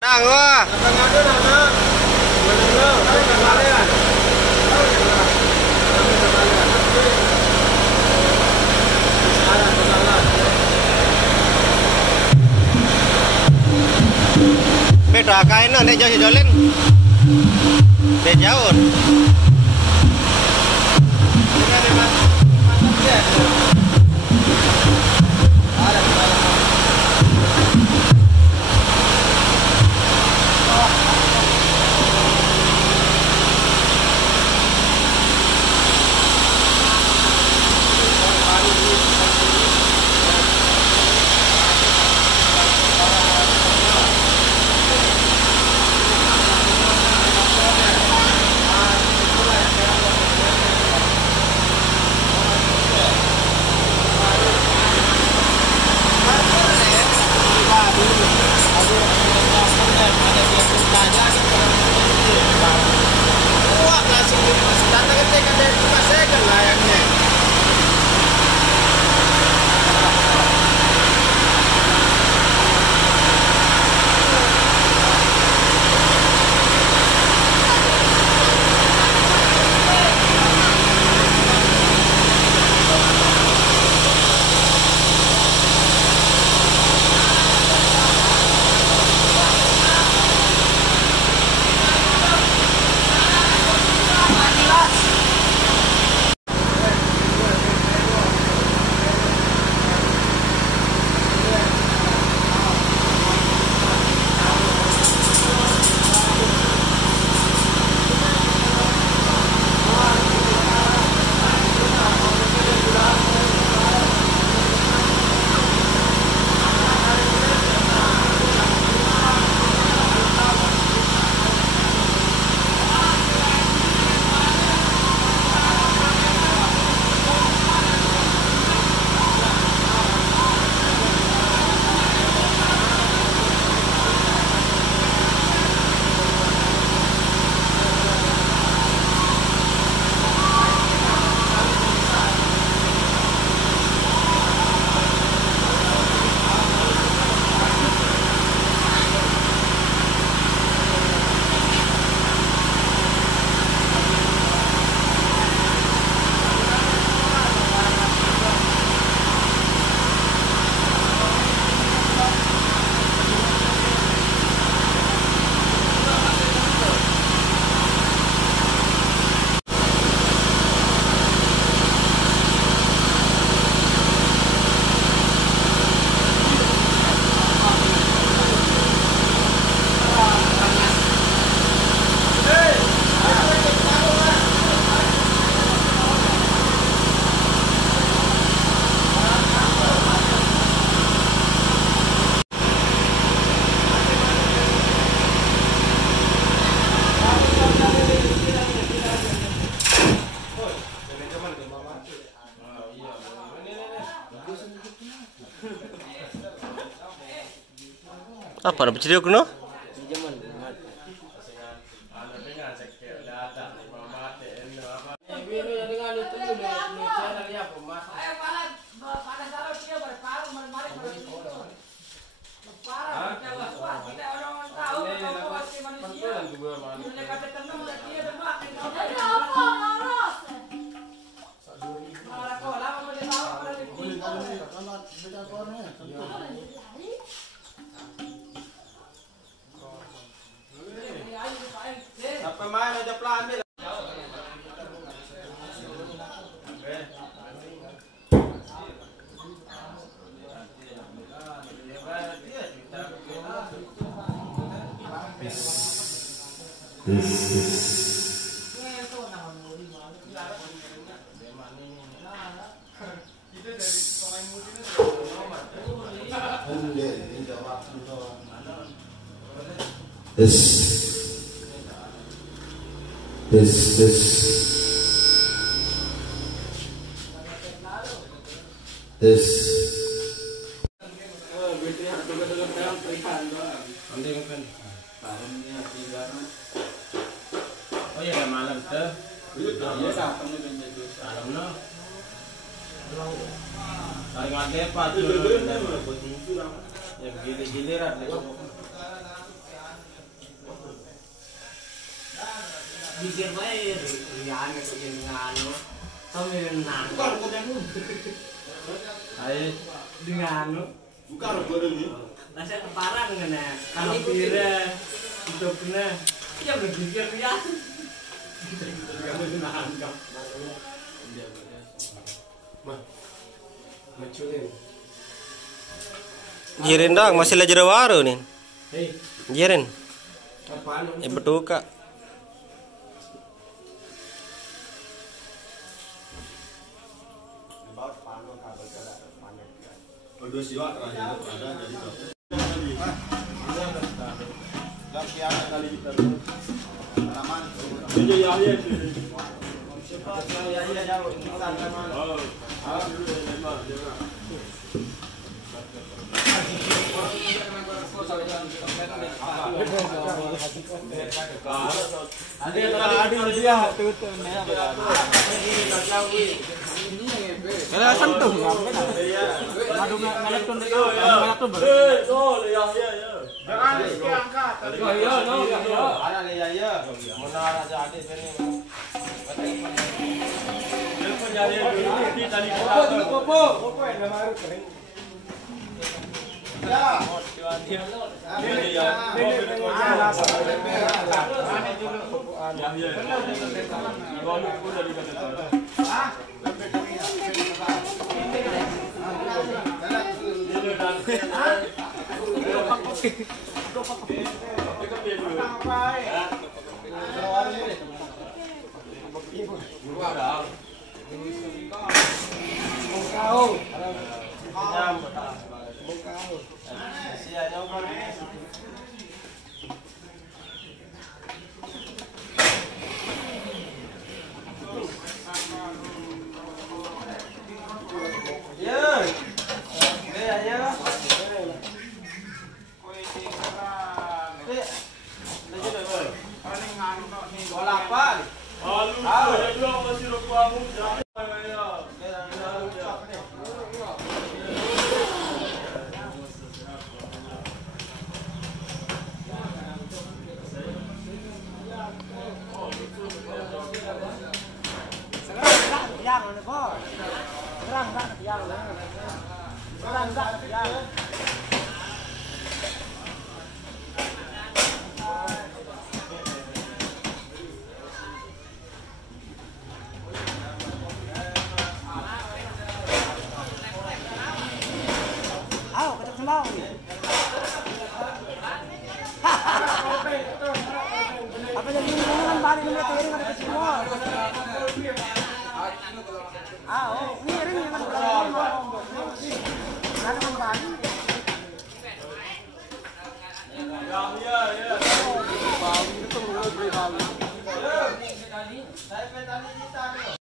Nang wah. Beda kain nek jauh jolin. Be jauh. Apa ada cerita kuno? Pemain aja pelan deh. Oh iya malam tuh. Malam no. Paling ada apa tuh? Ya gile-gileran. Bibir bae rian atau dengan tao dengan Bukan yang Ayo. dengan bukan orang ini. nasi keparang ngene kalau pire hidupnya ya berpikir ya kamu nangkap Maculin. Jirin dong, masih lajur waru nih. Hei, Jirin, apaan? betuka. Udah siwak ada jadi Apa jadi hubungan balik dengan tering ada semua. Oh, miring yang kan belakang. Ada kembali. Ya. Bau itu beli bau.